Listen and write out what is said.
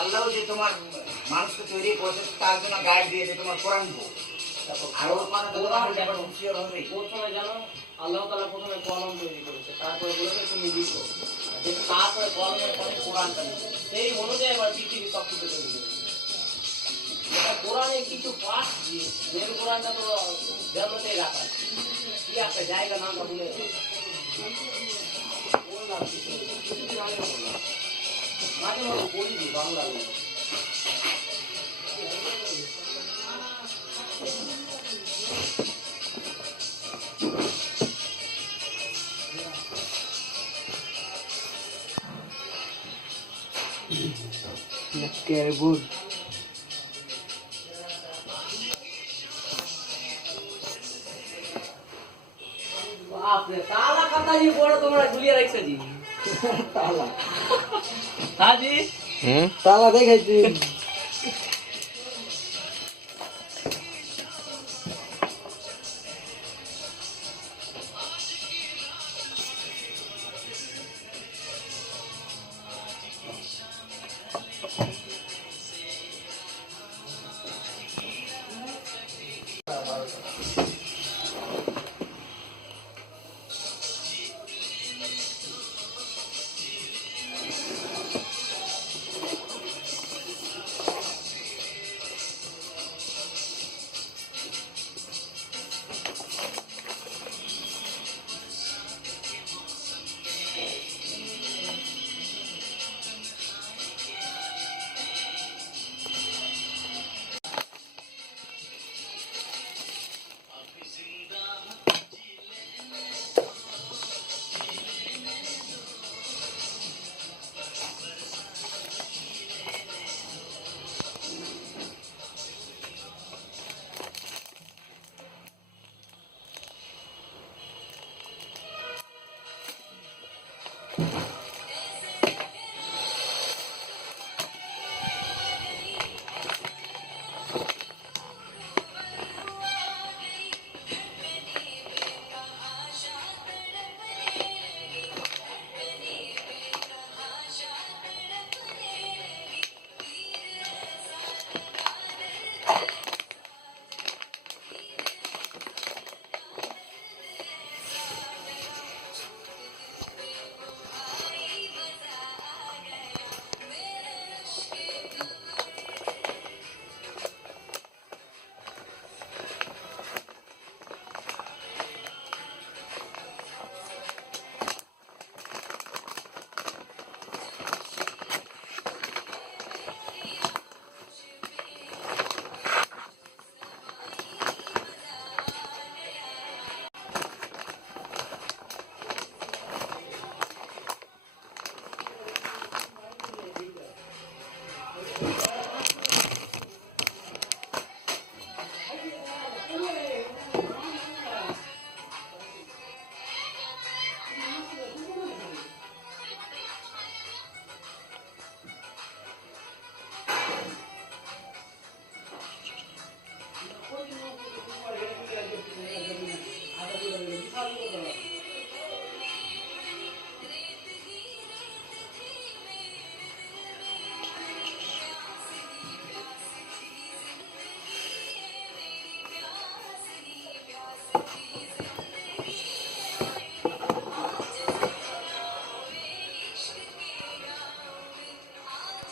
আল্লাহ যে তোমার মানুষকে তৈরি করেছে তার জন্য গাইড দিয়েছে তোমার কোরআন বই। আর ওর মানে তো তোমার ব্যাপার শিওর হবে। প্রথমে জানো আল্লাহ তাআলা প্রথমে কলম তৈরি করেছে, তারপরে বলেছে তুমি লিখো, তারপরে কলমের পরে কোরআনটা লিখো। সেই অনুযায়ী আবার পৃথিবী সব কিছু তৈরি করেছে। কোরআনে কিছু পাঠ দিয়ে মেন কোরআনটা তো জন্মতে রাখা আছে। কি একটা জায়গা নামটা ভুলে বললাম, মাঝে মাঝে বলি বাংলা good. आपने ताला खाता ही बोलो तुम्हारा गुलिया रख सजी ताला हाँ जी ताला देखाइছি